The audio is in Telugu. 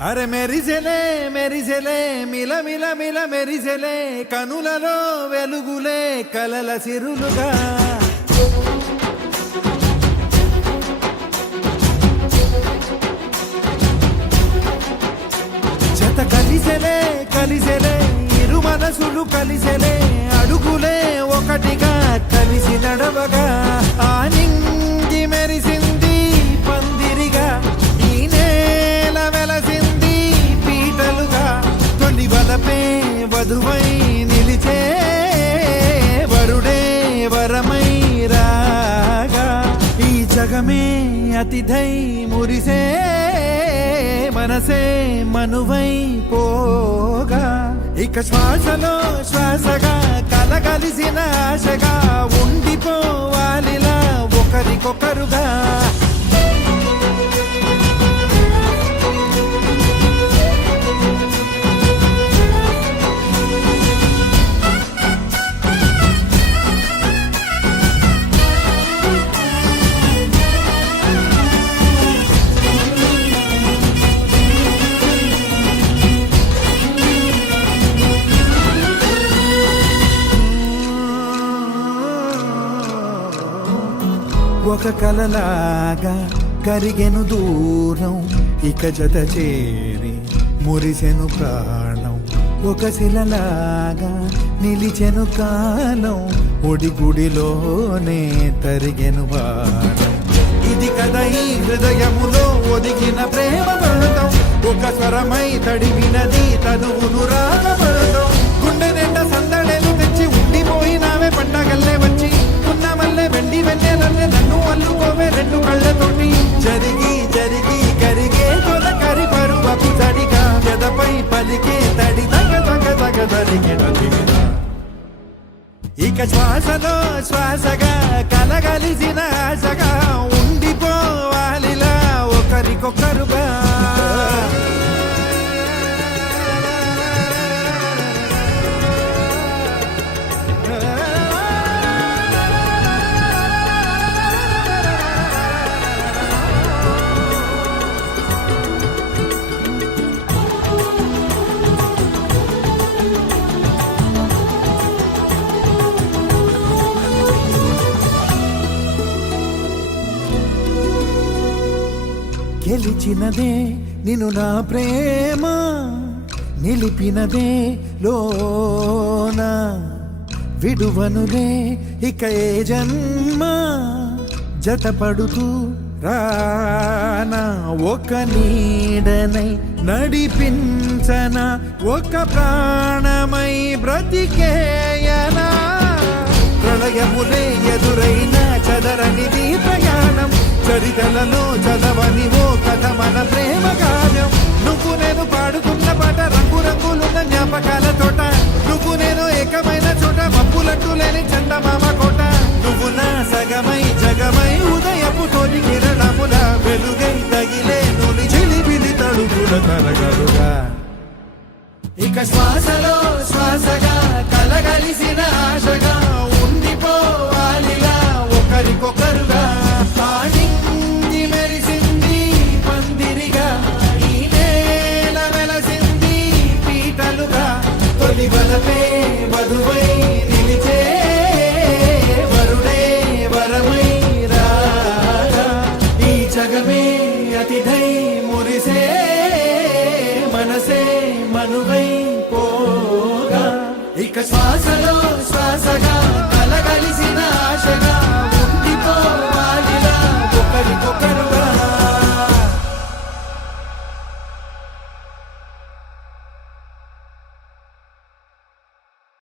అరే మెరిసెలే మెరిసెలే మిల మిల మిల మెరిసెలే కనులలో వెలుగులే కలల సిరులుగా జత కలిసెలే కలిసెలే ఇరు మనసులు కలిసెలే అడుగులే ఒకటిగా కలిసి నడవగా ఆ నింగి మెరిసింది పందిరిగా ఈ నేల వెలసింది పీటలుగా తొలి వలపే వధువై నిలిచే వరుడే వరమై రాగా ఈ జగమే అతిథై మురిసే మనసే మనువై పోగా ఇక శ్వాసలో శ్వాసగా కలగలిసిన ఆశగా ఉండిపోవాలిలా ఒకరికొకరుగా ఒక కలలాగా కరిగెను దూరం ఇక జత చేరి మురిసెను ప్రాణం ఒక శిలలాగా నిలిచెను కాలం ఒడిగుడిలోనే తరిగెను బాణం ఇది కదా ఈ హృదయములో ఒదిగిన ప్రేమ పడతాం ఒక స్వరమై తడివినది తనువును రాగపడతాం గుండె నిండా సందడేలు తెచ్చి ఉండిపోయినావే పండగల్లే వచ్చి ఉన్న మల్లె వెండి వెన్నెలల్లే నన్ను అల్లుకోవే రెండు కళ్ళతోటి జరిగి జరిగి కరిగే తొలకరి పరువపు తడిగా ఎదపై పలికే తడి తగ తగ తగ తరిగెన ఇక శ్వాసలో శ్వాసగా కలగలిసిన ఆశగా ఉండిపోవాలిలా ఒకరికొకరుగా గెలిచినదే నిన్ను నా ప్రేమ నిలిపినదే లోన విడువనులే ఇక ఏ జన్మ జతపడుతూ రానా ఒక నీడనై నడిపించన ఒక ప్రాణమై బ్రతికేయనా ప్రళయములే ఎదురైన చదరనిది ప్రయాణం చరితలలో చదవని ఓ కథ మన ప్రేమ గానం నువ్వు నేను పాడుకున్న పాట రంగు రంగులున్న జ్ఞాపకాల తోట నువ్వు నేను ఏకమైన చోట మప్పులట్టు లేని చందమామ కోట నువ్వు నా సగమై జగమై ఉదయపు తోలి కిరణముల వెలుగై తగిలే నులి చిలిబిలి తడుగుల తరగలుగా ఇక శ్వాసలో